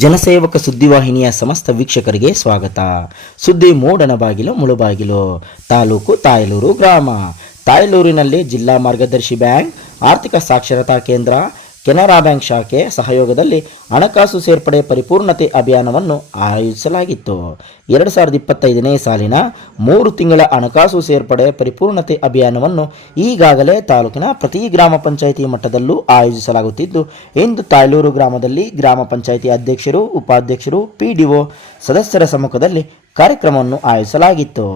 ಜನಸೇವಕ ಸುದ್ದಿವಾಹಿನಿಯ ಸಮಸ್ತ ವೀಕ್ಷಕರಿಗೆ ಸ್ವಾಗತ. ಸುದ್ದಿ ಮೂಡಣ ಬಾಗಿಲು ಮುಳುಬಾಗಿಲು. ತಾಲೂಕು ತಾಯಲೂರು ಗ್ರಾಮ. ತಾಯಲೂರಿನಲ್ಲಿ ಜಿಲ್ಲಾ ಮಾರ್ಗದರ್ಶಿ ಬ್ಯಾಂಕ್, ಆರ್ಥಿಕ ಸಾಕ್ಷರತಾ ಕೇಂದ್ರ, ಕೆನರಾ ಬ್ಯಾಂಕ್ ಶಾಖೆ ಸಹಯೋಗದಲ್ಲಿ ಹಣಕಾಸು ಸೇರ್ಪಡೆ ಪರಿಪೂರ್ಣತೆ ಅಭಿಯಾನವನ್ನು ಆಯೋಜಿಸಲಾಗಿತ್ತು. 2025ನೇ ಸಾಲಿನ 3 ತಿಂಗಳ ಹಣಕಾಸು ಸೇರ್ಪಡೆ ಪರಿಪೂರ್ಣತೆ ಅಭಿಯಾನವನ್ನು ಈಗಾಗಲೇ ತಾಲೂಕಿನ ಪ್ರತಿ ಗ್ರಾಮ ಪಂಚಾಯಿತಿ ಮಟ್ಟದಲ್ಲೂ ಆಯೋಜಿಸಲಾಗುತ್ತಿದ್ದು, ಇಂದು ತಾಯಲೂರು ಗ್ರಾಮದಲ್ಲಿ ಗ್ರಾಮ ಪಂಚಾಯಿತಿ ಅಧ್ಯಕ್ಷರು, ಉಪಾಧ್ಯಕ್ಷರು, ಪಿಡಿಒ ಸದಸ್ಯರ ಸಮ್ಮುಖದಲ್ಲಿ ಕಾರ್ಯಕ್ರಮವನ್ನು ಆಯೋಜಿಸಲಾಗಿತ್ತು.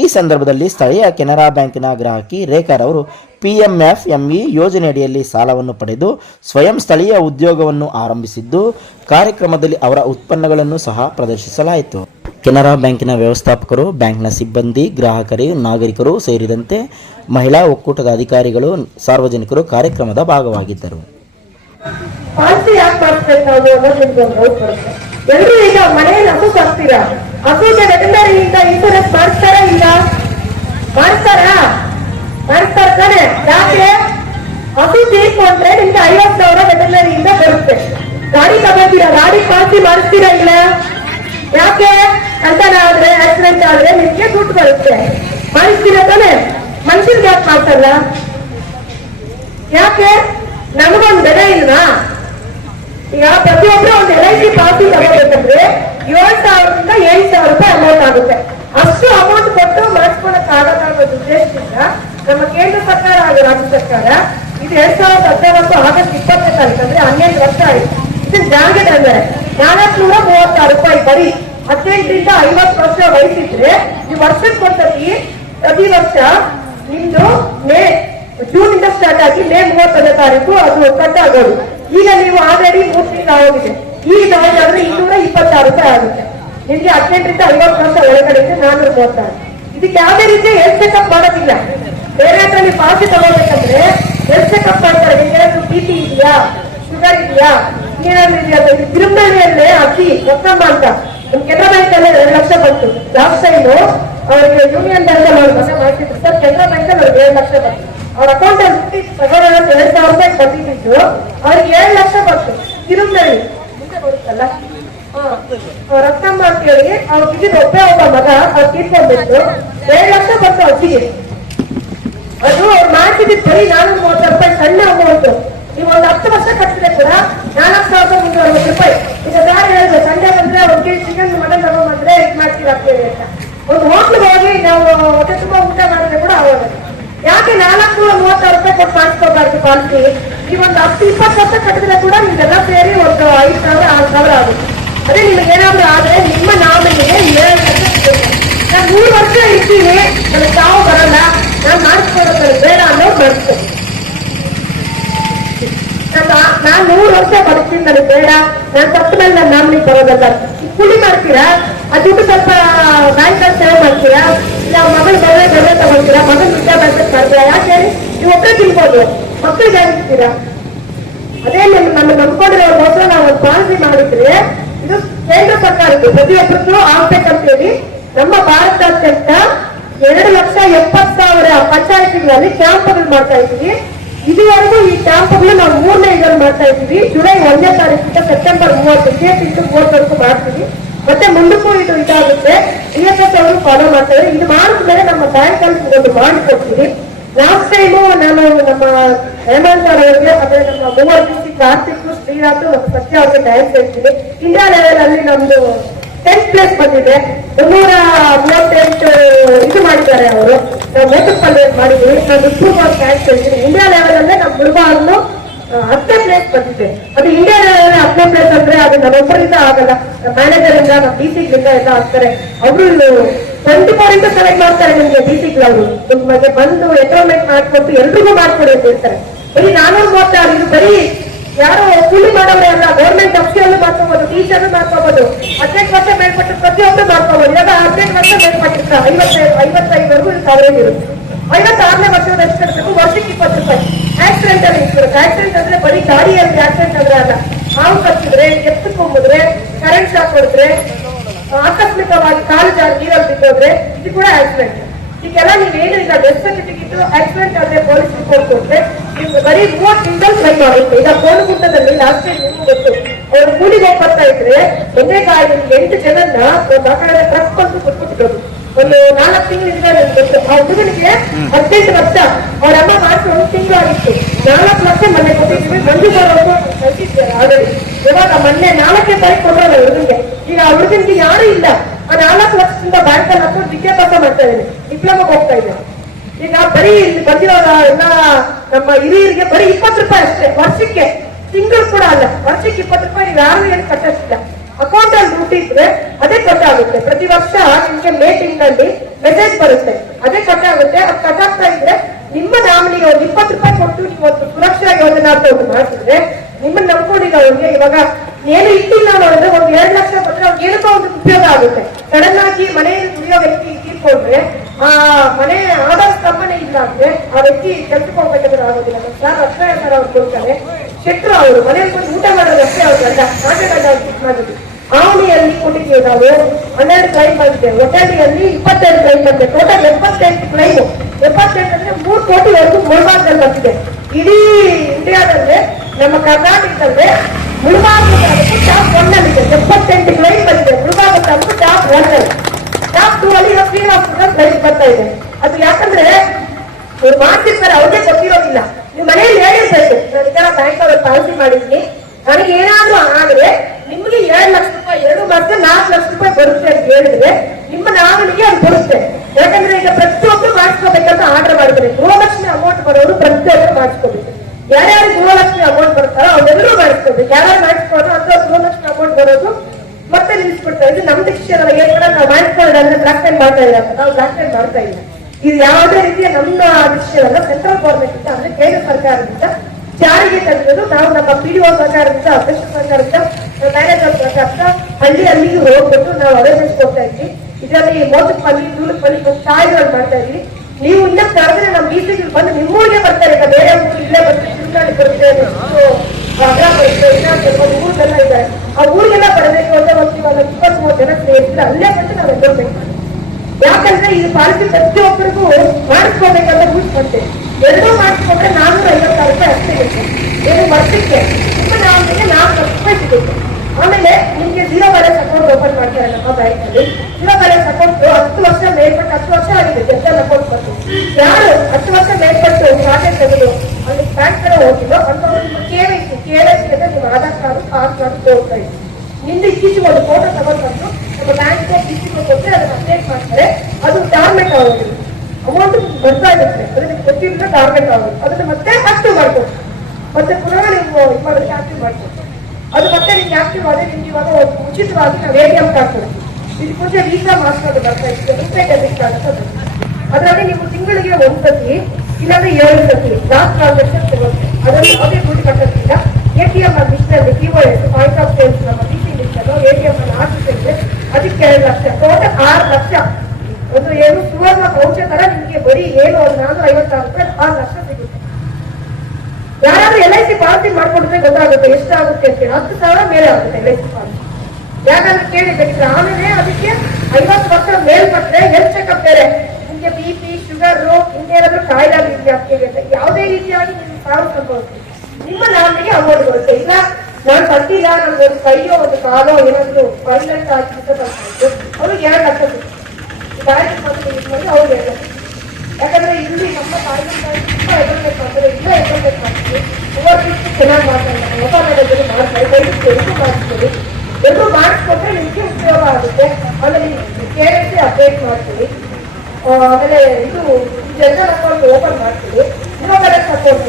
ಈ ಸಂದರ್ಭದಲ್ಲಿ ಸ್ಥಳೀಯ ಕೆನರಾ ಬ್ಯಾಂಕಿನ ಗ್ರಾಹಕಿ ರೇಖಾರವರು PMFME ಯೋಜನೆಯಡಿಯಲ್ಲಿ ಸಾಲವನ್ನು ಪಡೆದು ಸ್ವಯಂ ಸ್ಥಳೀಯ ಉದ್ಯೋಗವನ್ನು ಆರಂಭಿಸಿದ್ದು, ಕಾರ್ಯಕ್ರಮದಲ್ಲಿ ಅವರ ಉತ್ಪನ್ನಗಳನ್ನು ಸಹ ಪ್ರದರ್ಶಿಸಲಾಯಿತು. ಕೆನರಾ ಬ್ಯಾಂಕಿನ ವ್ಯವಸ್ಥಾಪಕರು, ಬ್ಯಾಂಕ್ನ ಸಿಬ್ಬಂದಿ, ಗ್ರಾಹಕರು, ನಾಗರಿಕರು ಸೇರಿದಂತೆ ಮಹಿಳಾ ಒಕ್ಕೂಟದ ಅಧಿಕಾರಿಗಳು, ಸಾರ್ವಜನಿಕರು ಕಾರ್ಯಕ್ರಮದ ಭಾಗವಾಗಿದ್ದರು. ಎಲ್ಲರೂ ಈಗ ಮನೆಯಲ್ಲಿ ಹಸು ಸಾಕ್ತೀರಾ? ಹಸುಗೆ ವೆಟರ್ನರಿಯಿಂದ ಇನ್ಶೂರೆನ್ಸ್ ಮಾಡಿಸ್ತಾರಾ? ಇಲ್ಲ ಮಾಡಿಸ್ತಾರ ತಾನೆ? ಯಾಕೆ? ಹಸು ತೀರ್ಕೊಂಡ್ರೆ ನಿಮ್ಗೆ 50,000 ವೆಟರ್ನರಿಯಿಂದ ಬರುತ್ತೆ. ಗಾಡಿ ತಗೋತೀರಾ, ಗಾಡಿ ಪಾಲಿಸಿ ಮಾಡಿಸ್ತೀರಾ? ಇಲ್ಲ. ಯಾಕೆ? ಆದ್ರೆ ಆಕ್ಸಿಡೆಂಟ್ ಆದ್ರೆ ನಿಮ್ಗೆ ದುಡ್ಡು ಬರುತ್ತೆ. ಮಾಡಿಸ್ತೀರಾ ತಾನೆ? ಮನುಷ್ಯನ್ಗೆ ಯಾಕೆ ಮಾಡ್ತಾರಲ್ಲ? ಯಾಕೆ? ನಮಗೊಂದು ಬೆಲೆ ಇಲ್ವಾ? ಈಗ ಪ್ರತಿಯೊಬ್ಬರು ಒಂದು LIC ಪಾಲಿಸಿ ತಗೋಬೇಕಂದ್ರೆ 7,000ರಿಂದ 8,000 ರೂಪಾಯಿ ಅಮೌಂಟ್ ಆಗುತ್ತೆ. ಅಷ್ಟು ಅಮೌಂಟ್ ಕೊಟ್ಟು ಮಾಡಿಸ್ಕೊಳಕ್ ಆಗಲ್ಲ ಅನ್ನೋ ಉದ್ದೇಶದಿಂದ ನಮ್ಮ ಕೇಂದ್ರ ಸರ್ಕಾರ ಹಾಗೂ ರಾಜ್ಯ ಸರ್ಕಾರ ಇದು 2019 ಆಗಸ್ಟ್ 20ನೇ ತಾರೀಕು ಅಂದ್ರೆ 12 ವರ್ಷ ಆಯ್ತು. ಇದನ್ನ ಜಾರಿಗೆ ತಂದರೆ 436 ರೂಪಾಯಿ ಬರೀ 18ರಿಂದ 50 ವರ್ಷ ವಯಸ್ಸಿದ್ರೆ ನೀವು ವರ್ಷಕ್ಕೆ ಒಂದ್ಸತಿ ಪ್ರತಿ ವರ್ಷ ನಿಮ್ದು ಜೂನ್ ಇಂದ ಸ್ಟಾರ್ಟ್ ಆಗಿ ಮೇ 31ನೇ ತಾರೀಕು ಅದು ಕಟ್ ಆಗೋದು. ಈಗ ನೀವು ಆಲ್ರೆಡಿ 3 ತಿಂಗಳು ಆಗೋಗಿದೆ. ಈಗ ತಗೊಂಡ್ರೆ 226 ರೂಪಾಯಿ ಆಗುತ್ತೆ. ನಿಮ್ಗೆ 18ರಿಂದ 50 ವರ್ಷ ಒಳಗಡೆ 436. ಇದಕ್ಕೆ ಯಾವುದೇ ರೀತಿ ಹೆಲ್ತ್ ಚೆಕ್ಅಪ್ ಮಾಡೋದಿಲ್ಲ. ಬೇರೆ ಹತ್ರ ನೀವು ಪಾಲಿಸಿ ತಗೋಬೇಕಂದ್ರೆ ಹೆಲ್ತ್ ಚೆಕ್ಅಪ್ ಮಾಡ್ತಾರೆ. ಏನಾದ್ರು BP ಇದೆಯಾ, ಶುಗರ್ ಇದೆಯಾ, ಏನಾದ್ರು ಇದೆಯಾ? ತಿರುಮಲದಲ್ಲಿ ಅಜ್ಜಿ ರತ್ನಮ್ಮ ಅಂತ ನಮ್ ಕೆನರಾ ಬ್ಯಾಂಕ್ ಅಲ್ಲಿ 2 ಲಕ್ಷ ಬಂತು. ಲಾಸ್ಟ್ ಟೈಮ್ ಅವ್ರಿಗೆ ಯೂನಿಯನ್ ಬ್ಯಾಂಕ್ ಅಲ್ಲಿ ಮಾಡ್ತಿದ್ರು ಸರ್. ಕೆನರಾ ಬ್ಯಾಂಕ್ ಅಲ್ಲಿ ಅವ್ರಿಗೆ 2 ಲಕ್ಷ ಬಂತು. ಅವ್ರ ಅಕೌಂಟ್ ಅಲ್ಲಿ ತಗೊಳ್ಳೋ 2,000 ರೂಪಾಯಿ ಬಂದಿದ್ದು ಅವ್ರಿಗೆ 7 ಲಕ್ಷ ಬಂತು. ತಿರುಮಲಲ್ಲಿ ಮುಂದೆ ಬರುತ್ತಲ್ಲ ರತ್ನಮ್ಮ ಅಂತ ಹೇಳಿ ಅವ್ರಿಗೆ ಒಬ್ಬ ಮಗ ಅವ್ರು ತೀರ್ಕೊಂಡ್ಬಿಟ್ಟು 7 ಲಕ್ಷ ಬಂತು ಅಜ್ಜಿಗೆ. ಅದು ಅವ್ರು ಮಾಡ್ತಿದ್ದು ಬರೀ 430 ರೂಪಾಯಿ ಸಣ್ಣ ಅಮೌಂಟ್. ನೀವು ಒಂದು 10 ವರ್ಷ ಕಟ್ಟಿದ್ರೆ ಕೂಡ 4,360 ರೂಪಾಯಿ. ಈಗ ದಾರಿ ಹೇಳಿದ್ರೆ ಸಂಡೆ ಬಂದ್ರೆ 1 ಕೆಜಿ ಚಿಕನ್ ಮಟನ್ ತಗೊಂಡ್ಬಂದ್ರೆ ಇದು ಮಾಡ್ತೀವಿ ಆಗ್ತೇವೆ ಅಂತ. ಒಂದು ಹೋಟ್ಲಿಗೆ ಹೋಗಿ ನಾವು ಹೊಟ್ಟೆ ತುಂಬಾ ಊಟ ಮಾಡಿದ್ರೆ ಕೂಡ ಆಗೋದು. ಯಾಕೆ 436 ರೂಪಾಯಿ ಕೊಟ್ಟು ಮಾಡಿಸ್ಕೋಬಾರ್ದು ಪಾಲಿಸಿ? ನೀವು ಒಂದು 10-20 ವರ್ಷ ಕಟ್ಟಿದ್ರೆ ಕೂಡ ನಿಮ್ಗೆಲ್ಲ ಸೇರಿ ಒಂದು 5,000 6,000 ಆಗುತ್ತೆ. ಅದೇ ನಿಮ್ಗೆ ಏನಾದ್ರು ಆದ್ರೆ ನಿಮ್ಮ ನಾಮಿನಿಗೆ 7 ಲಕ್ಷ ಸಿಗುತ್ತೆ. ನಾನು 3 ವರ್ಷ ಇರ್ತೀನಿ, ನನಗೆ ತಾವು ಬರಲ್ಲ, ನಾನು ಮಾಡಿಸ್ಕೊಡೋದು ಬೇಡ ಅನ್ನೋದು ಮಾಡಿಸ್ತೇನೆ. ನಾನು 100 ವರ್ಷ ಬದುಕ್ತೀನಿ, ನನಗೆ ಬೇಡ, ನಾನು ಸತ್ತ ಮೇಲೆ ನನ್ನ ನಾಮಿನಿ ಬರೋದಲ್ಲ. ಕೂಲಿ ಮಾಡ್ತೀರಾ, ಆ ದುಡ್ಡು ಸ್ವಲ್ಪ ಬ್ಯಾಂಕಲ್ಲಿ ಸೇವ್ ಮಾಡ್ತೀರಾ, ಇಲ್ಲ ಮಗಳು ಬೆಳೆ ತಗೊಳ್ತೀರಾ, ಮಗನ ವಿದ್ಯಾಭ್ಯಾಸ ಮಾಡ್ತೀರಾ? ಯಾಕೆ ಹೇಳಿ? ನೀವು ಒಬ್ಬರೇ ತಿನ್ಬೋದು, ಮಕ್ಕಳಿಗೆ ಆಗಿರ್ತೀರಾ. ಅದೇ ನಮ್ಮ ನಂಬ್ಕೊಂಡಿರೋರ್ಗೋಸ್ಕರ ನಾವು ಒಂದು ಪಾಲಿಸಿ ಮಾಡಿದ್ರೆ ಇದು ಕೇಂದ್ರ ಸರ್ಕಾರದ್ದು ಪ್ರತಿಯೊಬ್ಬರಿಗೂ ಆಗ್ಬೇಕಂತೇಳಿ ನಮ್ಮ ಭಾರತಾದ್ಯಂತ 2,70,000 ಪಂಚಾಯತಿಗಳಲ್ಲಿ ಕ್ಯಾಂಪ್ಗಳು ಮಾಡ್ತಾ ಇದ್ದೀವಿ. ಇದುವರೆಗೂ ಈ ಕ್ಯಾಂಪ್ಗಳು ನಾವು 3ನೇ ಇದನ್ನು ಮಾಡ್ತಾ ಇದ್ದೀವಿ. ಜುಲೈ 1ನೇ ತಾರೀಕಿಂದ ಸೆಪ್ಟೆಂಬರ್ 30 ಮಾಡ್ತೀವಿ. ಮತ್ತೆ ಮುಂದಕ್ಕೂ ಇದು ಇದಾಗುತ್ತೆ. ESS ಅವರು ಫಾಲೋ ಮಾಡ್ತಾರೆ. ಇದು ಮಾಡಿದ್ಮೇಲೆ ನಮ್ಮ ಬ್ಯಾಂಕ್ ಅಲ್ಲಿ ಒಂದು ಮಾಡಿಕೊಡ್ತೀವಿ. ಲಾಸ್ಟ್ ಟೈಮು ನಾನು ನಮ್ಮ ಹೇಮಂತ್ ಅವರಿಗೆ ಅದೇ ನಮ್ಮ 3 ಡಿಸ್ಟ್ರಿಕ್ಟ್ ಕಾರ್ತಿಕ್, ಶ್ರೀನಾಥ್ ಮತ್ತು ಸತ್ಯ ಅವರಿಗೆ ಥ್ಯಾಂಕ್ಸ್ ಹೇಳ್ತೀನಿ. ಇಂಡಿಯಾ ಲೆವೆಲ್ ಅಲ್ಲಿ ನಮ್ದು 10th ಪ್ಲೇಸ್ ಬಂದಿದೆ. 338 ಇದು ಮಾಡಿದ್ದಾರೆ ಅವರು. ನಾವು ಮೋಟಪಲ್ಲಿ ಮಾಡಿದ್ವಿ. ನಾನು ಥ್ಯಾಂಕ್ಸ್ ಹೇಳ್ತೀನಿ. ಇಂಡಿಯಾ ಲೆವೆಲ್ ಅಲ್ಲೇ ನಮ್ಮ ಮುಳುಬಾಗ್ಲು 10ನೇ ಪ್ಲೇಸ್ ಬಂದಿದೆ. ಅದು ಇಂಡಿಯಾ ಲೆವೆಲ್ 10ನೇ ಪ್ಲೇಸ್ ಅಂದ್ರೆ ಅದು ನಮ್ಮೊಬ್ಬರಿಂದ ಆಗಲ್ಲ. ಮ್ಯಾನೇಜರ್ ಇಂದ ನಮ್ಮ DCಗಳಿಂದ ಎಲ್ಲ ಆಗ್ತಾರೆ. ಅವರು 24 ಇಂದ ಸೆಲೆಕ್ಟ್ ಮಾಡ್ತಾರೆ. ನಿಮ್ಗೆ DCಗಳು ನಿಮಗೆ ಬಂದು ಎನ್ರೋಲ್ಮೆಂಟ್ ಮಾಡ್ಕೊಟ್ಟು ಎಲ್ರಿಗೂ ಮಾಡ್ಕೊಡಿ ಅಂತ ಹೇಳ್ತಾರೆ. ಬರೀ 436 ಇದು ಬರೀ ಯಾರು ಕೂಲಿ ಮಾಡೋರೇ ಅಲ್ಲ. ಗೌರ್ಮೆಂಟ್ ಅಫಿಷಿಯಲ್ ಮಾಡ್ಕೋಬಹುದು, ಟೀಚರ್ ಮಾಡ್ಕೋಬಹುದು, 18 ವರ್ಷ ಮೇಲ್ಪಟ್ಟು ಪ್ರತಿಯೊಬ್ಬರು ಮಾಡ್ಕೋಬಹುದು. ಇವಾಗ 18 ವರ್ಷ ಮೇಲ್ಪಟ್ಟಿರ್ತಾರೆ 55ವರೆಗೂ ಕವರೇಜ್ ಇರುತ್ತೆ. 56ನೇ ವರ್ಷದ ಎಷ್ಟು ಕಟ್ಟಬೇಕು? ವರ್ಷಕ್ಕೆ 20 ರೂಪಾಯಿ. ಆಕ್ಸಿಡೆಂಟ್ ಅಲ್ಲಿ ಇನ್ಶೂರೆನ್ಸ್. ಆಕ್ಸಿಡೆಂಟ್ ಅಂದ್ರೆ ಬರೀ ಗಾಡಿಯಲ್ಲಿ ಆಕ್ಸಿಡೆಂಟ್ ಅಂದ್ರೆ ಅಲ್ಲ. ಹಾವು ಕಚ್ಚಿದ್ರೆ, ಎತ್ತುಕೊಂಬಿದ್ರೆ, ಕರೆಂಟ್ ಶಾಕ್ ಹೊಡೆದ್ರೆ, ಆಕಸ್ಮಿಕವಾಗಿ ಕಾಲು ಜಾರಿ ನೀರಲ್ಲಿ ಬಿದ್ದೋದ್ರೆ ಇದು ಕೂಡ ಆಕ್ಸಿಡೆಂಟ್. ಈಗೆಲ್ಲ ನೀವೇನು ಈಗ ಡೆತ್ ಸರ್ಟಿಫಿಕೇಟ್ ಆಕ್ಸಿಡೆಂಟ್ ಆದ್ರೆ ಪೊಲೀಸ್ ರಿಪೋರ್ಟ್ ಕೊಟ್ಟರೆ ನಿಮ್ಗೆ ಬರೀ 30 ತಿಂಗಳು ಕ್ಲೈಮ್ ಆಗುತ್ತೆ. ಈಗ ಕೋಲಗುಂಟದಲ್ಲಿ ಲಾಸ್ಟ್ ಟೈಮ್ ಗೊತ್ತು, ಅವರು ಕೂಲಿಗೆ ಹೋಗಿ ಬರ್ತಾ ಇದ್ರೆ ಒಂದೇ ಗಾಡಿ 8 ಜನನ್ನ ದಾಖಲೆ ಟ್ರಕ್ ಬಂದು ಕೊಟ್ಬಿಟ್ಟಿರೋದು. ಒಂದು 4 ತಿಂಗಳಿಂದ ಆ ಹುಡುಗನಿಗೆ 18 ವರ್ಷ, ಅವ್ರ ಅಮ್ಮ ಮಾತ್ರ 1 ತಿಂಗಳು ಆಗಿತ್ತು. 4 ಲಕ್ಷ ಮೊನ್ನೆ ಕೊಟ್ಟಿದ್ವಿ. ಮಂಜು ಬರೋರು ಕಳಿಸಿದ್ದಾರೆ ಆಲ್ರೆಡಿ. ಇವಾಗ ಮೊನ್ನೆ 4ನೇ ತಾರೀಕು ಕೊಟ್ಟರಲ್ಲ ಹುಡುಗನಿಗೆ. ಈಗ ಆ ಹುಡುಗನಿಗೆ ಯಾರು ಇಲ್ಲ. ಆ 4 ಲಕ್ಷದಿಂದ ಬ್ಯಾಂಕ್ ಅಲ್ಲಿ ಹಾಕೊಂಡು ವಿದ್ಯಾಭ್ಯಾಸ ಮಾಡ್ತಾ ಇದ್ದೇನೆ, ಡಿಪ್ಲೊಮಾಗೆ ಹೋಗ್ತಾ ಇದ್ದೇನೆ. ಈಗ ಬರೀ ಇಲ್ಲಿ ಬಂದಿರೋದ ಎಲ್ಲ ನಮ್ಮ ಹಿರಿಯರಿಗೆ ಬರೀ 20 ರೂಪಾಯಿ ಅಷ್ಟೇ ವರ್ಷಕ್ಕೆ, ತಿಂಗಳು ಕೂಡ ಅಲ್ಲ, ವರ್ಷಕ್ಕೆ 20 ರೂಪಾಯಿ. ನೀವು ಯಾರು ಏನು ಕಟ್ಟಿಲ್ಲ. ಅಕೌಂಟ್ ಅಲ್ಲಿ ದುಡ್ಡು ಇದ್ರೆ ಅದೇ ಕಟ್ಟಾಗುತ್ತೆ. ಪ್ರತಿ ವರ್ಷ ನಿಮ್ಗೆ ಮೇ ತಿಂಗಳಲ್ಲಿ ಮೆಸೇಜ್ ಬರುತ್ತೆ, ಅದೇ ಕಟ್ಟಾಗುತ್ತೆ. ಅದು ಕಟ್ಟಾಗ್ತಾ ಇದ್ರೆ ನಿಮ್ಮ ನಾಮಿನಿಗೆ ಒಂದು 20 ರೂಪಾಯಿ ಕೊಟ್ಟು ನೀವು ಒಂದು ಸುರಕ್ಷಾ ಯೋಜನಾ ಅಂತ ಒಂದು ಮಾಡಿಸಿದ್ರೆ ನಿಮ್ಮನ್ನ ನಂಬ್ಕೊಂಡಿರೋರಿಗೆ ಇವಾಗ ಏನು ಇಟ್ಟಿಲ್ಲ ನೋಡಿದ್ರೆ ಒಂದು 2 ಲಕ್ಷ ಕೊಟ್ಟರೆ ಅವ್ರಿಗೆ ಏನಕ್ಕೋ ಒಂದು ಉಪಯೋಗ ಆಗುತ್ತೆ. ಸಡನ್ ಆಗಿ ಮನೆಯಲ್ಲಿ ದುಡಿಯೋ ವ್ಯಕ್ತಿ ತೀರ್ಕೊಂಡ್ರೆ ಆ ಮನೆ ಆಧಾರ ಸ್ತಂಭನೆ ಇಲ್ಲ ಅಂದ್ರೆ ಆ ವ್ಯಕ್ತಿ ಕೆಲ್ಸಕ್ಕೆ ಹೋಗ್ಬೇಕಾದ್ರೆ ಆಗೋದಿಲ್ಲ. ಸರ್ ಅಕ್ಷಯ ಸರ್ ಅವ್ರು ಕೊಡ್ತಾರೆ, ಶೆಟ್ರು ಅವರು ಮನೆಯಲ್ಲಿ ಬಂದು ಊಟ ಮಾಡೋದು ಅಷ್ಟೇ ಅವ್ರ ಗಂಡ ಮಾಡೋದು. ಆವಣಿಯಲ್ಲಿ ಕೊಟ್ಟಿದ್ದೀವಿ ನಾವು 12 ಕ್ಲೈಮ್ ಬಂದಿದೆ, ಒಟ್ಟಣಿಯಲ್ಲಿ 22 ಕ್ಲೈಮ್ ಬಂದಿದೆ. Total 78 claim. 78 ಅಂದ್ರೆ 3 ಕೋಟಿವರೆಗೂ ಮುಳುಬಾಗದಲ್ಲಿ ಬಂದಿದೆ. ಇಡೀ ಇಂಡಿಯಾದಲ್ಲೇ ನಮ್ಮ ಕರ್ನಾಟಕದಲ್ಲೇ ಮುಳುಬಾಗ ತಾಲೂಕು ಟಾಪ್ 1 ಅಲ್ಲಿದೆ. 78 ಕ್ಲೈಮ್ ಬಂದಿದೆ. ಮುಳುಬಾಗ ತಾಲೂಕು ಟಾಪ್ 1 ಅಲ್ಲಿ. ಟಾಪ್ 2 ಅಲ್ಲಿ ಫ್ರೀ ಹಾಸ್ಪಿಟಲ್ ಕ್ಲೈಮ್ ಬರ್ತಾ ಇದೆ. ಅದು ಯಾಕಂದ್ರೆ ಅವ್ರು ಮಾಡ್ತಿರ್ತಾರೆ, ಅವ್ರಿಗೆ ಗೊತ್ತಿರೋದಿಲ್ಲ. ನೀವು ಮನೆಯಲ್ಲಿ ಹೇಳಿರ್ಬೇಕು, ನಾನು ಈ ತರ ಬ್ಯಾಂಕ್ ಅವ್ರು ಪಾವತಿ ಮಾಡಿದ್ನಿ, ನನಗೆ ಏನಾದ್ರೂ ಆದ್ರೆ ನಿಮ್ಗೆ 2 ಲಕ್ಷ ರೂಪಾಯಿ 2 ವರ್ಷ 4 ಲಕ್ಷ ರೂಪಾಯಿ ಬರುತ್ತೆ ಅಂತ ಹೇಳಿದ್ರೆ ನಿಮ್ಮ ನಾಮಿನಿಗೆ ಅದು ಬರುತ್ತೆ. ಯಾಕಂದ್ರೆ ಈಗ ಪ್ರತಿಯೊಬ್ಬರು ಮಾಡಿಸ್ಕೋಬೇಕಂತ ಆರ್ಡರ್ ಮಾಡಿದ್ರೆ ಗೃಹಲಕ್ಷ್ಮಿ ಅಮೌಂಟ್ ಬರೋರು ಪ್ರತಿಯೊಬ್ಬರು ಮಾಡಿಸ್ಕೋಬೇಕು. ಯಾರ್ಯಾರು ಗೃಹಲಕ್ಷ್ಮಿ ಅಮೌಂಟ್ ಬರ್ತಾರೋ ಅವರೆಲ್ಲರೂ ಮಾಡಿಸ್ಕೋಬೇಕು. ಯಾರ್ಯಾರು ಮಾಡಿಸ್ಕೊಂಡು ಅಂತ ಗೃಹಲಕ್ಷ್ಮಿ ಅಮೌಂಟ್ ಬರೋದು ಮತ್ತೆ ನಿಲ್ಲಿಸ್ಬಿಡ್ತಾರೆ. ಇದು ನಮ್ಮ ಡಿಸಿಷನ್ ಅಲ್ಲ. ಏನ್ ಕೂಡ ನಾವು ಮಾಡಿಸ್ಕೊಳ್ಳೋಣ ಅಂದ್ರೆ ಬ್ಲಾಕ್ ಮೇಲ್ ಮಾಡ್ತಾ ಇಲ್ಲ ಅಂತ, ನಾವು ಬ್ಲಾಕ್ ಮೇಲ್ ಮಾಡ್ತಾ ಇಲ್ಲ. ಇದು ಯಾವುದೇ ರೀತಿಯ ನಮ್ಮ ಡಿಸಿಷನ್ ಅಲ್ಲ, ಸೆಂಟ್ರಲ್ ಗೌರ್ಮೆಂಟ್ ಇಂದ ಅಂದ್ರೆ ಕೇಂದ್ರ ಸರ್ಕಾರದಿಂದ ಜಾರಿಗೆ ತಂದಿರೋದು. ನಾವು ನಮ್ಮ PDO ಸರ್ಕಾರದಿಂದ, ಅಧ್ಯಕ್ಷ ಸರ್ಕಾರದಿಂದ, ಮ್ಯಾನೇಜರ್ ಸರ್ಕಾರದಿಂದ ಹಳ್ಳಿ ಹೋಗ್ಬಿಟ್ಟು ನಾವು ಅವೇರ್ನೆಸ್ ಕೊಡ್ತಾ ಇದ್ವಿ. ಇದರಲ್ಲಿ ಮೋದಕಪಲ್ಲಿ, ದೂಲಪಲ್ಲಿ ತಾಯಿಗಳು ಮಾಡ್ತಾ ಇದ್ವಿ. ನೀವು ಇಲ್ಲ ಕರೆದ್ರೆ ನಮ್ಮ ಬೀಸಿಗೆ ಬಂದು ನಿಮ್ಮೂರಿಗೆ ಬರ್ತಾರೆ. ಈಗ ಬೇರೆ ಊರು ಇಲ್ಲೇ ಬರ್ತೀವಿ, ತಿರುಗಾಡಿ ಬರುತ್ತೆ, ಊರಿಗೆಲ್ಲ ಇದ್ದಾರೆ. ಆ ಊರಿಗೆಲ್ಲ ಬರಬೇಕು ಅಂತ ಒಂದು 20-30 ಜನ ಸೇರಿದ್ರೆ ಅಲ್ಲೇ ಬಂದು ನಾವು ಎದುರ್ಬೇಕು. ಯಾಕಂದ್ರೆ ಇದು ಪಾಲಿಸಿ ಪ್ರತಿಯೊಬ್ಬರಿಗೂ ಮಾಡಿಸ್ಕೋಬೇಕಂತ ರೂಲ್ಸ್ ಮಾಡ್ತೇವೆ. 2 ಮಾಡಿಸ್ಕೊಂಡ್ರೆ 456 ರೂಪಾಯಿ ಅಷ್ಟೇ ಇರುತ್ತೆ. ಏನು ವರ್ಷಕ್ಕೆ ನಿಮ್ಮ ನಾಮಿನಿಗೆ 4 ಲಕ್ಷ ರೂಪಾಯಿ ಸಿಗುತ್ತೆ. ಆಮೇಲೆ ನಿಮ್ಗೆ 0 ಬ್ಯಾಲೆನ್ಸ್ ಅಕೌಂಟ್ ಓಪನ್ ಮಾಡ್ತಾರೆ ನಮ್ಮ ಬ್ಯಾಂಕ್ ಅಲ್ಲಿ. 0 ಬ್ಯಾಲೆನ್ಸ್ ಅಕೌಂಟ್ 10 ವರ್ಷ ಮೇಲ್ಪಟ್ಟು 10 ವರ್ಷ ಆಗಿದೆ ಜನರಲ್ ಅಕೌಂಟ್ ಬಂದು. ಯಾರು 10 ವರ್ಷ ಮೇಲ್ಪಟ್ಟು ಖಾತೆ ತೆಗೆದು ಅಲ್ಲಿ ಬ್ಯಾಂಕ್ ಕಡೆ ಹೋಗಿಲ್ಲೋ ಅಂತವ್ರು ನಿಮ್ಮ KYC ಅಂದ್ರೆ ನಿಮ್ಮ ಆಧಾರ್ ಕಾರ್ಡು, ಪಾನ್ ಕಾರ್ಡು ತೋರ್ತಾ ಇತ್ತು. ನಿಂದು ಇತ್ತೀಚೆಗೆ ಒಂದು ಫೋಟೋ ತಗೊಂಡು ಬಂದು ನಮ್ಮ ಬ್ಯಾಂಕ್ ಡಿಸಿಗೆ ಕೊಟ್ಟರೆ ಅದನ್ನ ಅಪ್ಡೇಟ್ ಮಾಡ್ತಾರೆ. ಅದು ಟಾರ್ಗೆಟ್ ಆಗೋದು, ಅಮೌಂಟ್ ಬರ್ತಾ ಇರುತ್ತೆ. ಅದಕ್ಕೆ ಗೊತ್ತಿಲ್ಲ ಟಾರ್ಗೆಟ್ ಆಗೋದು. ಅದನ್ನ ಮತ್ತೆ ಆಕ್ಟಿವ್ ಮಾಡ್ಬೋದು, ಮತ್ತೆ ಪುನಃ ನೀವು ಮಾಡೋದಕ್ಕೆ ಆಕ್ಟಿವ್ ಮಾಡ್ಬೋದು. ಅದು ಮತ್ತೆ ನಿಮ್ಗೆ ಆಕ್ಟಿವ್ ಆದ್ರೆ ನಿಮ್ಗೆ ಇವಾಗ ಉಚಿತವಾಗಿ ನಾವು ATM ಕಾರ್ಡ್ ಕೊಡ್ತೀವಿ. ಇದು ಮುಂಚೆ ವೀಸಾ ಮಾಸ್ಟರ್ ಬರ್ತಾ ಇತ್ತು, ರೂಪೇ ಡೆಬಿಟ್ ಕಾರ್ಡ್ ಅಂತ. ಅದರಲ್ಲಿ ನೀವು ತಿಂಗಳಿಗೆ 1 ಸತಿ ಇಲ್ಲಾಂದ್ರೆ 7 ಸತಿ ಲಾಸ್ಟ್ ಟ್ರಾನ್ಸಾಕ್ಷನ್ ತಗೊಳ್ತೀವಿ. ಅದರಲ್ಲಿ ಯಾವುದೇ ದುಡ್ಡು ಕಟ್ಟೋದಿಲ್ಲ. ATM ಲಿಸ್ಟಲ್ಲಿ POS point of sales ನಮ್ಮ DC ಲಿಸ್ಟನ್ನು ATM ಅನ್ನು ಹಾಕಿದ್ರೆ ಅದಕ್ಕೆ 2 ಲಕ್ಷ, ಟೋಟಲ್ 6 ಲಕ್ಷ. ಒಂದು ಏನು ಸುವರ್ಣ ವೌಚರ್ ತರ ನಿಮ್ಗೆ ಬರೀ ಏನು ಒಂದು 456 ರೂಪಾಯಿ 6 ಲಕ್ಷ ಸಿಗುತ್ತೆ. ಯಾರಾದ್ರೂ LIC ಪಾವತಿ ಮಾಡ್ಕೊಂಡಿದ್ರೆ ಗೊತ್ತಾಗುತ್ತೆ ಎಷ್ಟಾಗುತ್ತೆ ಅಂತ. 10,000 ಮೇಲೆ ಆಗುತ್ತೆ LIC ಪಾವತಿ. ಯಾಕಂದ್ರೆ ಕೇಳಿದ್ರೆ ಆಮೇಲೆ ಅದಕ್ಕೆ 50 ವರ್ಷ ಮೇಲ್ಪಟ್ಟರೆ ಹೆಲ್ತ್ ಚೆಕಪ್ ಬೇರೆ. ನಿಮ್ಗೆ BP, ಶುಗರ್, ಇನ್ನೇನಾದ್ರೂ ಕಾಯಿಲೆ ರೀತಿಯಾಗಿ ಯಾವುದೇ ರೀತಿಯಾಗಿ ನಿಮ್ಗೆ ಸಾವು ಸಂಭವಿಸ್ತೀವಿ ನಿಮ್ಮ ನಾಮಿನಿಗೆ ಅಮೌಂಟ್ ಬರುತ್ತೆ. ಇಲ್ಲ ನಾನು ಕಟ್ಟಿಲ್ಲ, ನಮ್ಗೆ ಒಂದು ಕೈಯೋ ಒಂದು ಕಾಲೋ ಏನಾದ್ರು ವೈಲೆಂಟ್ ಆಗಿದ್ದು ಅವ್ರಿಗೆ 2 ಲಕ್ಷ ಸಿಗುತ್ತೆ. ಬ್ಯಾಂಕ್ ಮಾಡಿ ಅವ್ರು 2 ಲಕ್ಷ. ಯಾಕಂದ್ರೆ ಇಲ್ಲಿ ನಮ್ಮ ತಾಯಿ ತುಂಬಾ ಎದುರ್ಬೇಕು ಅಂದ್ರೆ ಇಲ್ಲ ಎದುರ್ಬೇಕು ಮಾಡ್ತೀವಿ. ಚೆನ್ನಾಗಿ ಮಾಡ್ತಾರೆ, ಹೊಸ ಮ್ಯಾನೇಜರ್ ಮಾಡ್ತಾರೆ, ಎಲ್ಲರೂ ಮಾಡಿಸ್ತೀವಿ. ಎಲ್ಲರೂ ಮಾಡಿಸ್ಕೊಟ್ರೆ ನಿಮ್ಗೆ ಉಪಯೋಗ ಆಗುತ್ತೆ. ಆಮೇಲೆ KYC ಅಪ್ಡೇಟ್ ಮಾಡ್ತೀವಿ. ಆಮೇಲೆ ಇದು ಜನರಲ್ ಅಕೌಂಟ್ ಓಪನ್ ಮಾಡ್ತೀವಿ. 0 ಬ್ಯಾಲೆನ್ಸ್ ಅಕೌಂಟ್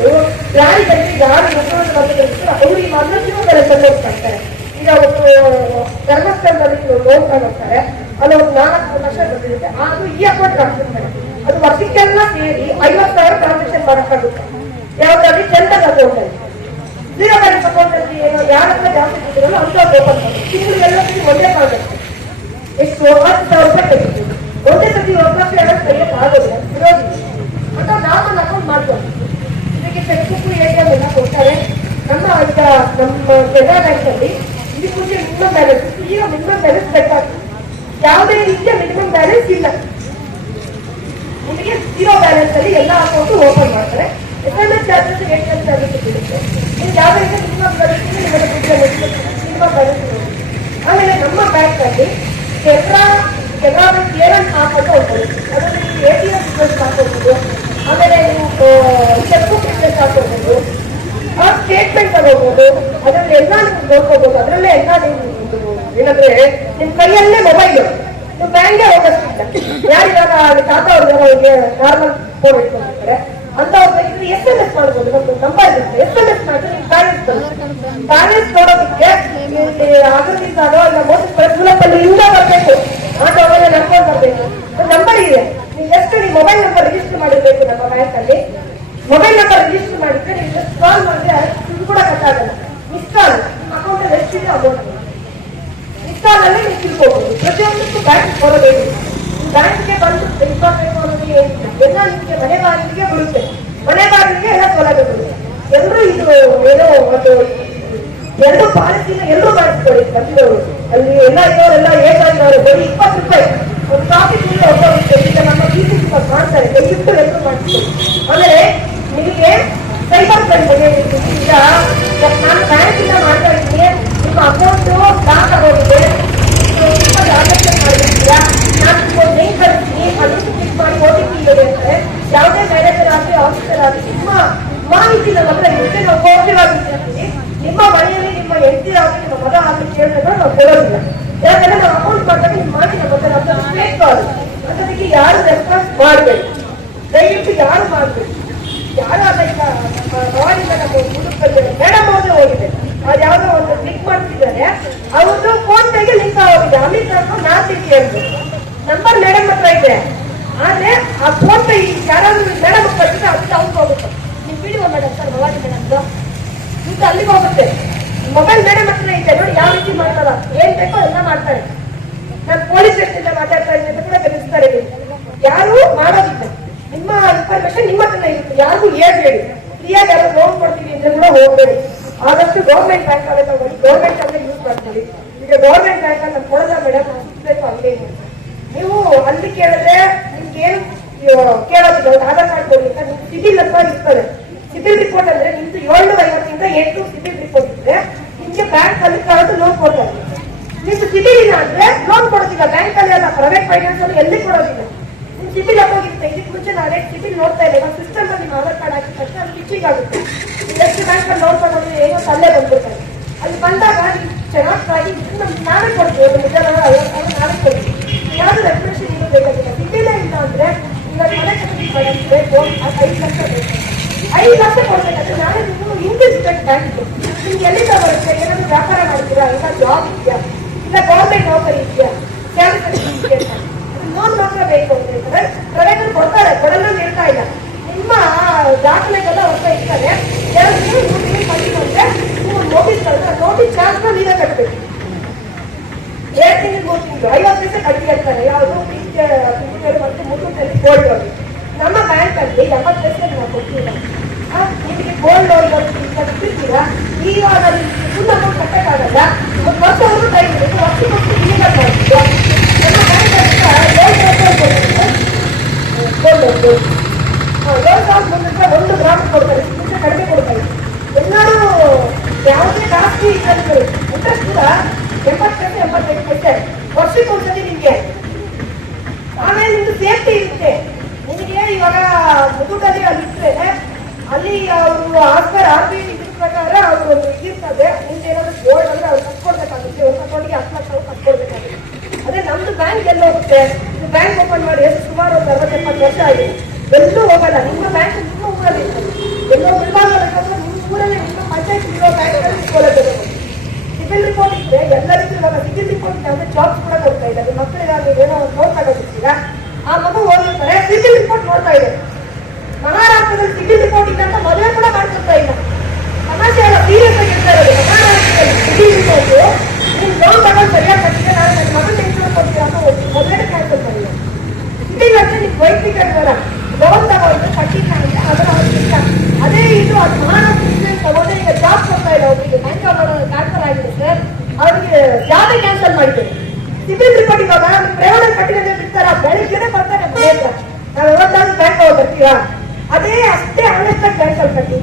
ಯಾರಿಗಂದ್ರೆ ಯಾರು ಮುಖ್ಯಮಂತ್ರಿ ಬಂದಿರ್ತಾರೆ ಅವ್ರಿಗೆ ಮಾತ್ರ 0 ಬ್ಯಾಲೆನ್ಸ್ ಅಕೌಂಟ್ ಮಾಡ್ತಾರೆ. ಈಗ ಒಂದು ಧರ್ಮಸ್ಥಳದಲ್ಲಿ ಲೋನ್ ತಗೊಳ್ತಾರೆ, ಅಲ್ಲಿ ಒಂದು 4 ಲಕ್ಷ ಬಂದಿರುತ್ತೆ. ಅದು ಈ ಅಕೌಂಟ್ ಹಾಕ್ತಿರ್ತಾರೆ. ಅದು ವರ್ಷಕ್ಕೆಲ್ಲ ಸೇರಿ 50,000 ಟ್ರಾನ್ಸಾಕ್ಷನ್ ಮಾಡಕ್ಕಾಗುತ್ತೆ. ಯಾವ್ದಾದ್ರು ಜನರಲ್ ಅಕೌಂಟ್ ಅಲ್ಲಿ 0 ಬ್ಯಾಲೆನ್ಸ್ ಅಕೌಂಟ್ ಅಲ್ಲಿ ಏನೋ ಯಾರತ್ರ ಜಾಸ್ತಿ ಸಿಗ್ತಿರಲ್ಲ ಅಂತ ಓಪನ್ ಮಾಡಿ ತಿಂಗಳಿಗೆಲ್ಲ ಒಂದೇ ಮಾಡಬೇಕು. ಎಷ್ಟು 10,000 ರೂಪಾಯಿ ತೆಗಿತೀವಿ. ಒಂದೇ ಸತಿ 1 ಲಕ್ಷ 2 ತೆಗಿಯಕ್ಕೆ ಆಗೋದಿಲ್ಲ, ಇರೋದಿಲ್ಲ ಅಂತ ನಾರ್ಮಲ್ ಅಕೌಂಟ್ ಮಾಡ್ಬೋದು. ಇದಕ್ಕೆ ಚೆಕ್ಬುಕ್ ATM ಎಲ್ಲ ಕೊಡ್ತಾರೆ. ನಮ್ಮ ಈಗ ನಮ್ಮ ಕೆನರಾ ಬ್ಯಾಂಕ್ ಅಲ್ಲಿ ಇದಕ್ಕೆ ಮುಂಚೆ ಮಿನಿಮಮ್ ಬ್ಯಾಲೆನ್ಸ್, ಈಗ ಮಿನಿಮಮ್ ಬ್ಯಾಲೆನ್ಸ್ ಬೇಕಾಗ್ತದೆ. ಯಾವುದೇ ರೀತಿಯ ಮಿನಿಮಮ್ ಬ್ಯಾಲೆನ್ಸ್ ಇಲ್ಲ. ನಿಮಗೆ 0 ಬ್ಯಾಲೆನ್ಸ್ ಅಲ್ಲಿ ಎಲ್ಲ ಅಕೌಂಟ್ ಓಪನ್ ಮಾಡ್ತಾರೆ. SMS ಚಾರ್ಜಸ್ ATM ಚಾರ್ಜಸ್ ಇರುತ್ತೆ. ನಿಮ್ಗೆ ಯಾವ ರೀತಿ ಮಿನಿಮಮ್ ಬ್ಯಾಲೆನ್ಸ್ ಮಿನಿಮಮ್ ಬ್ಯಾಲೆನ್ಸ್ ಆಮೇಲೆ ನಮ್ಮ ಬ್ಯಾಂಕ್ ಅಲ್ಲಿ ಕೆನರಾ ಕ್ಲಿಯರೆನ್ಸ್ ಹಾಕೋದು ಹೋಗ್ಬೋದು, ಅದರಲ್ಲಿ ATM ಬಿಸ್ನೆಸ್ ಹಾಕೋಬಹುದು, ಆಮೇಲೆ ನೀವು ಚೆಕ್ ಬುಕ್ ಬಿಸ್ನೆಸ್ ಹಾಕೋಬಹುದು, ಸ್ಟೇಟ್ಮೆಂಟ್ ತಗೋಬಹುದು, ಅದರಲ್ಲಿ ಎಲ್ಲ ನೀವು ನೋಡ್ಕೋಬಹುದು. ಅದರಲ್ಲೇ ಎಲ್ಲ ನೀವು ಏನಂದ್ರೆ ನಿಮ್ ಕೈಯಲ್ಲೇ ಮೊಬೈಲ್, ನೀವು ಬ್ಯಾಂಕ್ಗೆ ಹೋಗೋಷ್ಟಿಲ್ಲ. ಯಾರಿಗಾರ ತಾತ ಅವ್ರಿಗೆ ನಾರ್ಮಲ್ ಫೋನ್ ಇಟ್ಕೊಂಡಿರ್ತಾರೆ ಅಂತ ಅವ್ರಿಗೆ SMS ಮಾಡ್ಬೋದು. ನಮ್ದು ನಂಬರ್ ಇರುತ್ತೆ, SMS ಮಾಡಿದ್ರೆ ನೀವು ಬ್ಯಾಲೆನ್ಸ್ ನೋಡೋದಕ್ಕೆ ಆಗದಿದ್ದಾರೋ ಇಲ್ಲ ಮೂಲಕಲ್ಲಿ ಇಂದ ಬರಬೇಕು, ಆಟೋ ಅವನ್ನ ನಡ್ಕೊಂಡು ಬರ್ಬೇಕು. ನಂಬರ್ ಇದೆ, ನೀವು ಎಷ್ಟು ನೀವು ಮೊಬೈಲ್ ನಂಬರ್ ರಿಜಿಸ್ಟರ್ ಮಾಡಿರ್ಬೇಕು ನಮ್ಮ ಬ್ಯಾಂಕ್ ಅಲ್ಲಿ. ಮೊಬೈಲ್ ನಂಬರ್ ರಿಜಿಸ್ಟರ್ ಮಾಡಿದ್ರೆ ನೀವು ಜಸ್ಟ್ ಕಾಲ್ ಮಾಡಿದ್ರೆ ಇದು ಕೂಡ ಕಟ್ಟಾಗಲ್ಲ. ಮಿಸ್ ಕಾಲ್ ಅಕೌಂಟ್ ಅಲ್ಲಿ ಎಷ್ಟಿದೆ ಅಮೌಂಟ್ ಮಿಸ್ ಕಾಲ್ ಅಲ್ಲೇ ನೀವು ತಿಳ್ಕೋಬಹುದು. ಪ್ರತಿಯೊಂದಕ್ಕೂ ಬ್ಯಾಂಕ್ ಬರೋದೇನು, ಬ್ಯಾಂಕ್ಗೆ ಬಂದು ತಿಳ್ಕೊಬೇಕು ಅನ್ನೋದು ಏನಿಲ್ಲ. ಎಲ್ಲ ನಿಮಗೆ ಮನೆ ಬಾಗಿಲಿಗೆ ಬರುತ್ತೆ, ಮನೆ ಬಾಗಿಲಿಗೆ ಎಲ್ಲ ಸೌಲಭ್ಯ ಬರುತ್ತೆ. ಎಲ್ಲರೂ ಇದು ಏನೋ ಒಂದು ಎರಡು ಪಾಲಿಸಿನ ಎಲ್ಲರೂ ಮಾಡಿಸ್ಕೊಳ್ಳಿ ಬಂದಿರೋರು. ಅಲ್ಲಿ ಎಲ್ಲ ಇರೋರೆಲ್ಲ ಏಕಾಗಿರೋರು ಬರೀ 20 ರೂಪಾಯಿ ಒಂದು ಕಾಫಿ ಕುಡಿದು ಹೋಗೋದು. ಈಗ ನಮ್ಮ BCC ಮಾಡ್ತಾರೆ, ದಯವಿಟ್ಟು ಎಲ್ಲರೂ ಮಾಡಿಸ್ಕೊಳ್ಳಿ. ಆಮೇಲೆ ನಿಮಗೆ ಸೈಬರ್ ಕ್ರೈಮ್ ಬಗ್ಗೆ ಈಗ ನಾನು ಬ್ಯಾಂಕ್ ಇಂದ ಮಾಡ್ತಾ ಇದ್ದೀನಿ, ನಿಮ್ಮ ಅಕೌಂಟ್ ಬ್ಲಾಕ್ ಆಗೋಗಿದೆ, ತುಂಬ ಟ್ರಾನ್ಸಾಕ್ಷನ್ ಮಾಡಿರ್ತೀರಾ, ನಾನು ಒಂದು ಲಿಂಕ್ ಕಳಿಸ್ತೀನಿ, ಅದನ್ನು ಕ್ಲಿಕ್ ಮಾಡಿ OTP ಇದೆ ಅಂತಾರೆ. ಯಾವುದೇ ಮ್ಯಾನೇಜರ್ ಆಗಲಿ ಆಫೀಸರ್ ಆಗಲಿ ನಿಮ್ಮ ಮಾಹಿತಿ ನಮ್ಮ ಹತ್ರ ಇರುತ್ತೆ, ನಾವು ಗೌರವವಾಗಿರ್ತೀವಿ. ನಿಮ್ಮ ಮನೆಯಲ್ಲಿ ನಿಮ್ಮ ಹೆಂಡತಿ ಆಗಲಿ ನಿಮ್ಮ ಮಗ ಆಗಲಿ ಕೇಳಿದ್ರೆ ನಾವು ಕೊಡೋದಿಲ್ಲ. ಯಾಕಂದ್ರೆ ನಾವು ಅಕೌಂಟ್ ಮಾಡಿದಾಗ ನಿಮ್ಮ ಮಾಹಿತಿ ನಮ್ಮ ಹತ್ರ ನಮ್ದು ಫೇಕ್ ಕಾಲ್, ಅದಕ್ಕೆ ಯಾರು ರೆಸ್ಪಾನ್ಸ್ ಮಾಡಬೇಕು, ದಯವಿಟ್ಟು ಯಾರು ಮಾಡಬೇಕು. ಯಾರು ಅಲ್ಲ, ಈಗ ಅವಾಗಿಂದ ನಮ್ಮ ಹುಡುಗರಿಗೆ ಮೇಡಮ್ ಅವ್ರದ್ದು ಹೋಗಿದೆ, ಅದು ಯಾವುದೋ ಒಂದು ಕ್ಲಿಕ್ ಮಾಡ್ತಿದ್ದಾರೆ, ಅವ್ರದ್ದು ಫೋನ್ ಪೇಗೆ ಲಿಂಕ್ ಆಗೋಗಿದೆ. ಅಲ್ಲಿ ತನಕ ನಾಲ್ಕು ಎಂದು ನಂಬರ್ ಮೇಡಮ್ ಹತ್ರ ಇದೆ, ಆದ್ರೆ ಆ ಫೋನ್ ಪೇ ಯಾರಾದ್ರೂ ಮೇಡಮ್ ಕಟ್ಟಿದ್ರೆ ಅದಕ್ಕೆ ಅವ್ರಿಗೆ ಹೋಗುತ್ತೆ. ನೀವು ವಿಡಿಯೋ ಮೇಡಮ್ ಸರ್ ಭವಾನಿ ಮೇಡಮ್ದು ಇದು ಅಲ್ಲಿಗೆ ಹೋಗುತ್ತೆ. ಮೊಬೈಲ್ ಮೇಡಮ್ ಹತ್ರ ಇದೆ ನೋಡಿ ಯಾವ ರೀತಿ ಮಾಡ್ತಾರ, ಏನ್ ಬೇಕೋ ಎಲ್ಲ ಮಾಡ್ತಾರೆ. ನಾನು ಪೊಲೀಸ್ ಸ್ಟೇಷನ್ ಮಾತಾಡ್ತಾ ಇದ್ದೆ ಅಂತ ಕೂಡ ತಿಳಿಸ್ತಾರೆ. ಯಾರು ಮಾಡೋದಿಲ್ಲ, ನಿಮ್ಮ ಇನ್ಫಾರ್ಮೇಶನ್ ನಿಮ್ಮ ಹತ್ರ ಇರುತ್ತೆ, ಯಾರಿಗೂ ಹೇಳ್ಬೇಡಿ. ಫ್ರೀಯಾಗಿ ಯಾರು ಲೋನ್ ಕೊಡ್ತೀವಿ ಅಂತ ಕೂಡ ಹೋಗ್ಬೇಡಿ. ಆದಷ್ಟು ಗೌರ್ಮೆಂಟ್ ಬ್ಯಾಂಕ್ ಅಲ್ಲೇ ತಗೊಳ್ಳಿ, ಗೌರ್ಮೆಂಟ್ ಅಲ್ಲೇ ಯೂಸ್ ಮಾಡ್ತೀವಿ. ಈಗ ಗೌರ್ಮೆಂಟ್ ಬ್ಯಾಂಕ್ ಅಲ್ಲಿ ಕೊಡಲ್ಲ ಮೇಡಮ್ ಬೇಕು ಹಂಗೆ. ನೀವು ಅಲ್ಲಿ ಕೇಳಿದ್ರೆ ನಿಮ್ಗೆ ಏನು ಕೇಳೋದಿಲ್ಲ, ಆಧಾರ್ ಕಾರ್ಡ್ ಕೊಡಿ ಅಂತ ನಿಮ್ಗೆ ಸಿಬಿಲ್ ಅಂತ ಇರ್ತದೆ. ಸಿಬಿಲ್ ರಿಪೋರ್ಟ್ ಅಂದ್ರೆ ನಿಮ್ದು 750 800 ಸಿಬಿಲ್ ರಿಪೋರ್ಟ್ ಇದ್ರೆ ನಿಮ್ಗೆ ಬ್ಯಾಂಕ್ ಅಲ್ಲಿ ಕರೆದು ಲೋನ್ ಕೊಡ್ತಾರೆ. ನಿಮ್ದು ಸಿಬಿಲ್ ಇಲ್ಲ ಅಂದ್ರೆ ಲೋನ್ ಕೊಡೋದಿಲ್ಲ, ಬ್ಯಾಂಕ್ ಅಲ್ಲಿ ಅಲ್ಲ, ಪ್ರೈವೇಟ್ ಫೈನಾನ್ಸ್ ಅಲ್ಲಿ ಎಲ್ಲಿ ಕೊಡೋದಿಲ್ಲ. ನಿಮ್ ಸಿಬಿಲ್ ಹೋಗಿರುತ್ತೆ. ಇದಕ್ಕೆ ಮುಂಚೆ ನಾನೇ ಸಿಬಿಲ್ ನೋಡ್ತಾ ಇಲ್ಲ, ನಮ್ಮ ಸಿಸ್ಟಮ್ ಅಲ್ಲಿ ನಿಮ್ಮ ಆಧಾರ್ ಕಾರ್ಡ್ ಹಾಕಿದ ತಕ್ಷಣ ಅದು ಪಿಚ್ಚಿಂಗ್ ಆಗುತ್ತೆ. ಎಷ್ಟು ಬ್ಯಾಂಕ್ ಅಲ್ಲಿ ಲೋನ್ ತಗೊಂಡ್ರೆ ಏನೋ ತಲ್ಲೇ ಬಂದ್ಬಿಡ್ತಾರೆ. ಅಲ್ಲಿ ಬಂದಾಗ ನೀವು ಚೆನ್ನಾಗಿ ನಾವೇ ಕೊಡ್ತೀವಿ, ಒಂದು ಮುದ್ದೆಲ್ಲ 50,000 ನಾವೇ ಕೊಡ್ತೀವಿ. ಯಾವ್ದು ರೆಫ್ರೆನ್ಷನ್ ಇನ್ನೂ ಬೇಕಾಗಿಲ್ಲ. ಸಿಬಿಲೇ ಇಲ್ಲ ಅಂದ್ರೆ ಈಗ ಮನೆ ಕಟ್ಟಿಗೆ ಬೇಕು, 5 ಲಕ್ಷ ಬೇಕು, 5 ಲಕ್ಷ ಕೊಡ್ಬೇಕಂದ್ರೆ ನಾಳೆ ನೀವು ಇಂಡಿವಿಜುವಲ್ ಬ್ಯಾಂಕ್ ನಿಮ್ಗೆ ಎಲ್ಲಿಂದ ಬರುತ್ತೆ? ಏನಾದ್ರು ವ್ಯಾಪಾರ ಮಾಡ್ತೀರಾ, ಇಲ್ಲ ಜಾಬ್ ಇದೆಯಾ, ಇಲ್ಲ ಗೌರ್ಮೆಂಟ್ ನೌಕರಿ ಇದೆಯಾ, ಸ್ಯಾಲರಿ ಇದೆಯಾ, ಲೋನ್ ಮಾತ್ರ ಬೇಕು ಅಂತ ಹೇಳ್ತಾರೆ. ಪ್ರೈವೇಟ್ ಕೊಡ್ತಾರೆ, ಕೊಡಲ್ಲ ಹೇಳ್ತಾ ಇಲ್ಲ. ನಿಮ್ಮ ದಾಖಲೆಗೆಲ್ಲ ಹೊಸ ಇರ್ತಾರೆ. ನೀವು ಬಂದ್ರೆ ನೀವು ನೋಟಿಸ್ ಕಳಿದ್ರೆ ನೋಟಿಸ್ ಚಾರ್ಜ್ ನೀವೇ ಕಟ್ಟಬೇಕು. 2 ತಿಂಗಳು 3 ತಿಂಗಳು 50 ಪೈಸೆ ಕಟ್ಟಿ ಇರ್ತಾರೆ. ಯಾವುದು ಮತ್ತು ಮುನ್ನೂರಲ್ಲಿ ಗೋಲ್ಡ್ ಲೋನ್. ನಮ್ಮ ಬ್ಯಾಂಕ್ ಅಲ್ಲಿ 70 ಪೈಸೆ ನಾವು ಕೊಡ್ತೀವಿ. ನಿಮಗೆ ಗೋಲ್ಡ್ ಲೋನ್ ಕಟ್ಟಿರ್ತೀರಾ, ಇವಾಗ ಫುಲ್ ಅಮೌಂಟ್ ಕಟ್ಟಕ್ಕಾಗಲ್ಲ, ಒಂದು ವರ್ಷವರೆಗೂ ಟೈಮ್ ಇರುತ್ತೆ, ವರ್ಷಕ್ಕೊಟ್ಟು ಕ್ಲಿಯರ್ ಮಾಡ್ತೀವಿ. ನಮ್ಮ ಬ್ಯಾಂಕ್ ಗೋಲ್ಡ್ ಲೋನ್ 1 ಗ್ರಾಮ್ ಕೊಡ್ತಾರೆ, ಇದಕ್ಕೆ ಕಡಿಮೆ ಕೊಡ್ತಾರೆ. ಎಲ್ಲರೂ ಯಾವುದೇ ಜಾಸ್ತಿ ಇಂಟ್ರೆಸ್ಟ್ ಕೂಡ 70 ಪೈಸೆ 85 ಪೈಸೆ ವರ್ಷಕ್ಕೆ ಒಂದ್ಸತಿ ನಿಮ್ಗೆ. ಆಮೇಲೆ ನಿಮ್ದು ಸೇಫ್ಟಿ ಇರುತ್ತೆ. ನಿಮಗೆ ಇವಾಗ ಮುದುಕಲ್ಲಿ ಅಲ್ಲಿ ಇದ್ರೆ ಅಲ್ಲಿ ಅವರು RBI ಇದ್ರ ಪ್ರಕಾರ ಅವರು ಒಂದು ಇದಿರ್ತದೆ, ನಿಮ್ಗೆ ಏನಾದ್ರು ಗೋಲ್ಡ್ ಅಂದ್ರೆ ಅವ್ರು ಕಟ್ಕೊಡ್ಬೇಕಾಗುತ್ತೆ, ಒಂದು ಅಕೌಂಟ್ಗೆ 10 ಲಕ್ಷ ಕಟ್ಕೊಡ್ಬೇಕಾಗುತ್ತೆ. ಅದೇ ನಮ್ದು ಬ್ಯಾಂಕ್ ಎಲ್ಲ ಹೋಗುತ್ತೆ. ಇದು ಬ್ಯಾಂಕ್ ಓಪನ್ ಮಾಡಿ ಸುಮಾರು ಒಂದು 60-70 ವರ್ಷ ಆಗಿದೆ, ಎಲ್ಲೂ ಹೋಗಲ್ಲ. ನಿಮ್ಮ ಬ್ಯಾಂಕ್ ನಿಮ್ಮ ಊರಲ್ಲಿ ಇರ್ತದೆ, ಎಲ್ಲೋ ಬಿಲ್ಬಾಗಲ್ಲ, ನಿಮ್ಮ ಊರಲ್ಲಿ ನಿಮ್ಮ ಪಂಚಾಯತ್ ಇರೋ ಬ್ಯಾಂಕ್ ಸೌಲಭ್ಯ. ಸಿಬಿಲ್ ರಿಪೋರ್ಟ್ ಇದ್ರೆ ಎಲ್ಲರಿಗೂ ಇವಾಗ ಸಿಬಿಲ್ ರಿಪೋರ್ಟ್ ಅಂದ್ರೆ ಜಾಬ್ಸ್ ಕೂಡ ಕೊಡ್ತಾ ಇದ್ದಾರೆ. ಮಕ್ಕಳಿಗಾಗಿ ಏನೋ ನೋಡ್ಬೇಕಾಗಿರ್ತೀರಾ, ಆ ಮಗು ಹೋಗಿರ್ತಾರೆ, ಸಿಬಿಲ್ ರಿಪೋರ್ಟ್ ನೋಡ್ತಾ ಇದೆ. ಮಹಾರಾಷ್ಟ್ರದಲ್ಲಿ ಸಿಬಿಲ್ ರಿಪೋರ್ಟ್ ಇಲ್ಲ ಅಂತ ಮದುವೆ ಕೂಡ ಮಾಡ್ಕೊಡ್ತಾ ಇಲ್ಲ. ಸಮಸ್ಯೆ ಎಲ್ಲ ಸೀರಿಯಸ್ ಆಗಿ ಇರ್ತಾ ಇರೋದು. ಮಹಾರಾಷ್ಟ್ರದಲ್ಲಿ ಸಿಬಿಲ್ ರಿಪೋರ್ಟ್ ನಿಮ್ ಲೋನ್ ತಗೊಂಡು ಸರಿಯಾಗಿ ಕಟ್ಟಿದ್ರೆ ನಾನು ನನ್ನ ಮಗನ ಇನ್ಶೂರೆನ್ಸ್ ಕೊಡ್ತೀರಾ ಅಂತ ಮದುವೆ ಕ್ಯಾನ್ಸಲ್ ಮಾಡಿಲ್ಲ. ಸಿಬಿಲ್ ಅಂದ್ರೆ ನಿಮ್ಗೆ ವೈಯಕ್ತಿಕ ಇರಲ್ಲ, ಲೋನ್ ತಗೊಂಡು ಕಟ್ಟಿಲ್ಲ ಅಂದ್ರೆ ಅದರ ಅವಶ್ಯಕ. ಅದೇ ಇದು ಅದು ಮಹಾರಾಷ್ಟ್ರ ತಗೊಂಡ್ರೆ ಈಗ ಜಾಬ್ ಕೊಡ್ತಾ ಇಲ್ಲ. ಅವರಿಗೆ ಬ್ಯಾಂಕ್ ಟ್ರಾನ್ಸ್ಫರ್ ಆಗಿದೆ ಸರ್, ಅವರಿಗೆ ಜಾಬೇ ಕ್ಯಾನ್ಸಲ್ ಮಾಡಿದ್ದೇವೆ. ಸಿಬಿಲ್ ರಿಪೋರ್ಟ್ ಇವಾಗ ಪ್ರೈವೇಟ್ ಕಟ್ಟಿದ್ರೆ ಬಿಡ್ತಾರ, ಬೆಳಿಗ್ಗೆನೆ ಬರ್ತಾರೆ ಮನೆ ಹತ್ರ, ನಾವು 50,000 ಬ್ಯಾಂಕ್ ಹೋಗಿ ಬರ್ತೀರಾ, ಅದೇ ಅಷ್ಟೇ ಆನೆಸ್ಟ್ ಆಗಿ ಬ್ಯಾಂಕ್ ಅಲ್ಲಿ ಕಟ್ಟಿ